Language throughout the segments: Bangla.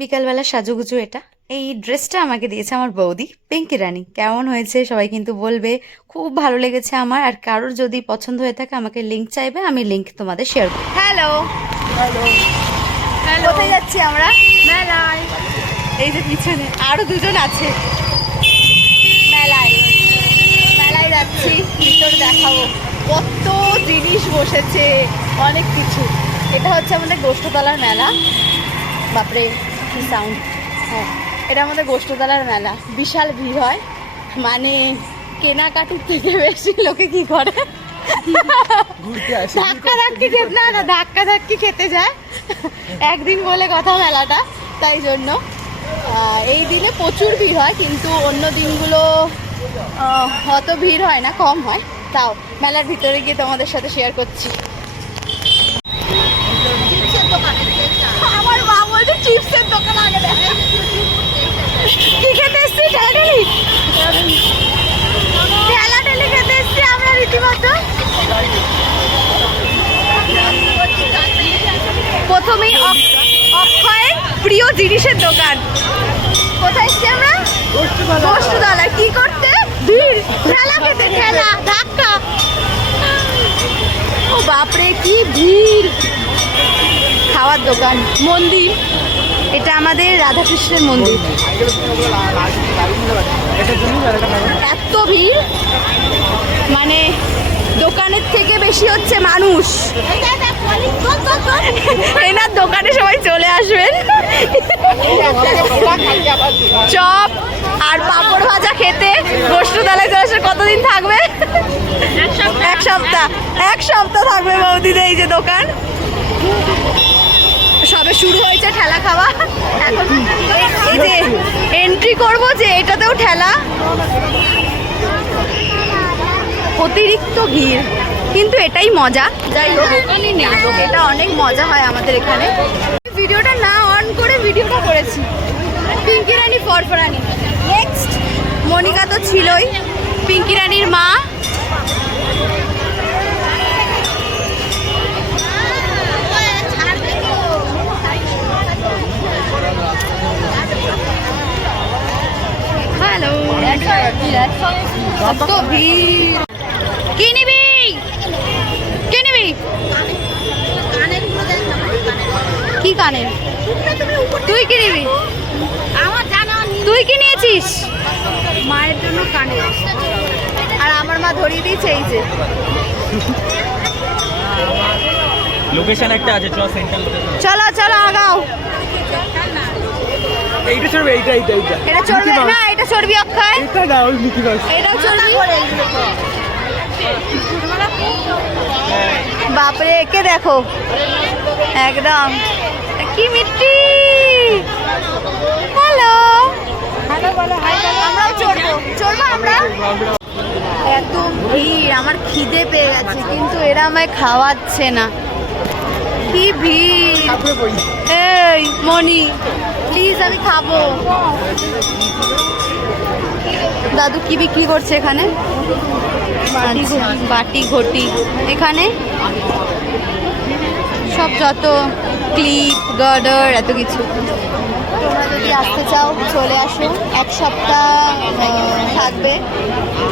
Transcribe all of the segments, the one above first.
বিকালবেলা সাজুগুজু এটা। এই ড্রেসটা আমাকে দিয়েছে আমার বৌদি পিঙ্কি রানী। কেমন হয়েছে সবাই কিন্তু বলবে। খুব ভালো লেগেছে আমার। আর কারোর যদি পছন্দ হয়ে থাকে আমাকে লিঙ্ক চাইবে, আমি লিঙ্ক তোমাদের শেয়ার করব। হ্যালো হ্যালো হ্যালো, কোথায় যাচ্ছি আমরা? মেলায়। এই যে পিছনে আরো দুজন আছে। মেলায় মেলায় যাচ্ছি, ভিতরে দেখাবো কত জিনিস বসেছে, অনেক কিছু। এটা হচ্ছে আমাদের গোষ্ঠতলার মেলা। বাপরে কি সাউন্ড! হ্যাঁ, এটা আমাদের গোষ্ঠতলার মেলা। বিশাল ভিড় হয়, মানে কেনাকাটির থেকে বেশি লোকে কি করে ধাক্কা ধাক্কি খেতে, না না ধাক্কা ধাক্কি খেতে যায়। একদিন বলে কথা মেলাটা, তাই জন্য এই দিনে প্রচুর ভিড় হয়, কিন্তু অন্য দিনগুলো অত ভিড় হয় না, কম হয়। তাও মেলার ভিতরে গিয়ে তোমাদের সাথে শেয়ার করছি। আমার মা বলছে চিপসের দোকান আগে দেখে। কি খেতে এসছি? ঠেলাঠেলি খেতে এসছি আমরা রীতিমতো। প্রথমেই অক্ষয়ের প্রিয় জিনিসের দোকান। কোথায় এসছি আমরা? গোষ্ঠতলায়। কি করতে? ভিড়, ঠেলা খেতে, ঠেলা ধাক্কা। ও বাপরে কি ভিড়! খাওয়ার দোকান। মন্দির, এটা আমাদের রাধাকৃষ্ণের মন্দির। এত ভিড়, মানে দোকানের থেকে বেশি হচ্ছে মানুষ। এনার দোকানে সবাই চলে আসবেন। চপ আর পাঁপড় ভাজা খেতে গোষ্ঠতলায় চলে আসে। কতদিন থাকবে? এক সপ্তাহ থাকবে বৌদিদের এই যে দোকান। সবে শুরু হয়েছে ঠেলা খাওয়া। এখন এই যে এন্ট্রি করবো, যে এটাতেও ঠেলা। অতিরিক্ত ভিড়, কিন্তু এটাই মজা। যাই হোক, এটা অনেক মজা হয় আমাদের এখানে। ভিডিওটা না অন করে ভিডিওটা করেছি। পিঙ্কি রানী ফরফরানি। নেক্সট মনিকা তো ছিলই, পিঙ্কি রানীর মা। হ্যালো, কত ভিড়! কি নিবি? কি নিবি? কি কানের? তুই কি নিবি? তুই কি নিয়েছিস? মায়ের জন্য কানের। আর আমার মা ধরিয়ে দিয়েছে এই যে। লোকেশন একটা আছে, চলো চলো আগাও। এইটা চলবে, এইটা এটা চলবে না, এটা চর্বি অক্ষয়। এটা না, ওই মিকি মাউস। এটাও চর্বি। বাপরে, একে দেখো একদম কি মিষ্টি। হ্যালো, আমরাও চড়বো আমরা। এত ভিড়, আমার খিদে পেয়ে গেছে, কিন্তু এরা আমায় খাওয়াচ্ছে না। কি ভিড়! এই মনি, প্লিজ আমি খাবো। দাদু কি বিক্রি করছে এখানে? বাটি ঘটি। এখানে সব যত ক্লিপ, গার্ডার, এত কিছু। তোমরা যদি আসতে চাও চলে আসো। এক সপ্তাহ থাকবে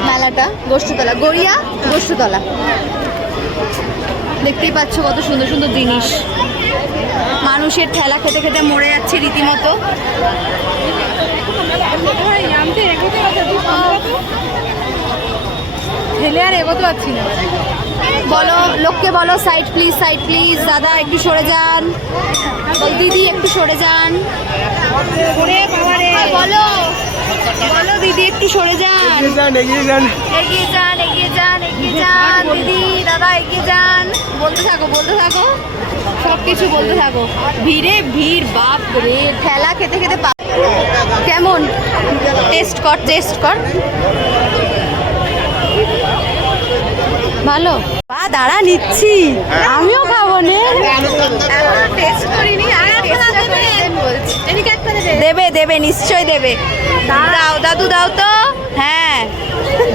মেলাটা। গোষ্ঠতলা, গড়িয়া গোষ্ঠতলা। দেখতেই পাচ্ছ কত সুন্দর সুন্দর জিনিস। মানুষের ঠেলা খেতে খেতে মরে যাচ্ছে রীতিমতো। ঠেলে আর এগোতে পারছি না। বলো লোককে, বলো সাইড প্লিজ, সাইড প্লিজ। দাদা একটু সরে যান, দিদি একটু সরে যান। বলো বলো দিদি একটু সরে যান। এগিয়ে যান, এগিয়ে যান, এগিয়ে যান, এগিয়ে যান। দিদি দাদা এগিয়ে যান। বলতে থাকো, বলতে থাকো, সব কিছু বলতে থাকো। ভিড়ে ভিড়, বাপ রে! ঠেলা খেতে খেতে কেমন? টেস্ট কর, টেস্ট কর। ভালো। বা দাঁড়া, নিচ্ছি। আমিও খাবো নে। টেস্ট করিনি, দেবে দেবে, নিশ্চয়ই দেবে। দাও দাদু, দাও তো। হ্যাঁ,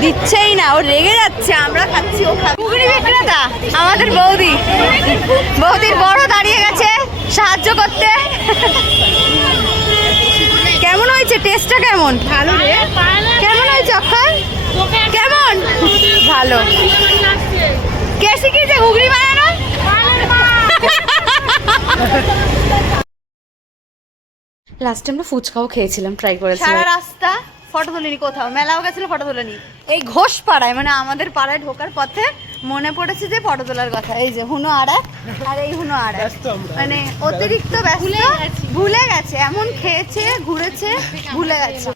দিচ্ছেই না, ও রেগে যাচ্ছে। আমরা খাচ্ছি, ও খাবে। ঘুগনি বিক্রেতা আমাদের বৌদি। বৌদির বড় দাঁড়িয়ে গেছে সাহায্য করতে। হয়েছে? টেস্টটা কেমন? ভালো রে কেমন হয়েছে অক্ষয়? কেমন? ভালো। কে শিখিয়েছে ঘুগনি বানানো? লাস্টে আমরা ফুচকাও খেয়েছিলাম, ট্রাই করেছিলাম। সারা রাস্তা ফটো তুলিনি কোথাও, মেলাও গেছিল ফটো তুলিনি। এই ঘোষ পাড়ায় মানে আমাদের পাড়ায় ঢোকার পথে মনে পড়েছে যে ফটো তোলার কথা। এই যে হুনো আর এক, আর এই হুনো আর এক, ব্যস্ত আমরা। মানে অতিরিক্ত ব্যস্ত, ভুলে গেছে। এমন খেয়েছে, ঘুরেছে, ভুলে গেছে।